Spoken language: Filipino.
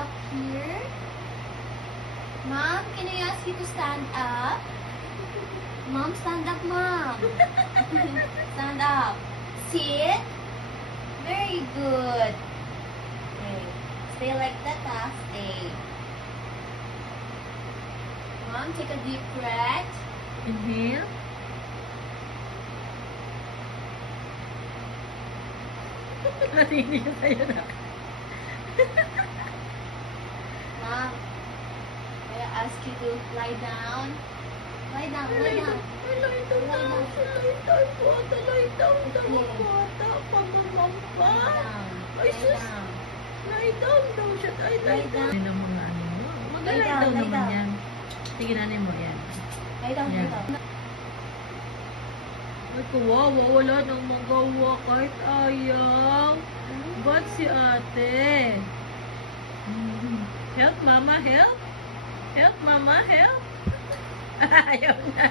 up here. Mom, can I ask you to stand up? Mom, stand up, Mom. Stand up. Sit. Very good. Okay. Stay like that, Stay. Mom, take a deep breath. Inhale. Narinig ka sa'yo na. Mom, may I ask you to lie down? Lie down, lie down. Lie down daw ang bata. Pamamampa. Ay, sus. down. Lie down daw siya. Ay, lie down. Yan ang mga ano mo. Mag-lie down, down lie naman down. yan. Sige, nanay mo yan. Lie down, Yeah. lie down. Ay, kawawa. Wala nang magawa kahit ayaw. Ba't si ate? Help, mama, help. Help, mama, help. Ayaw na.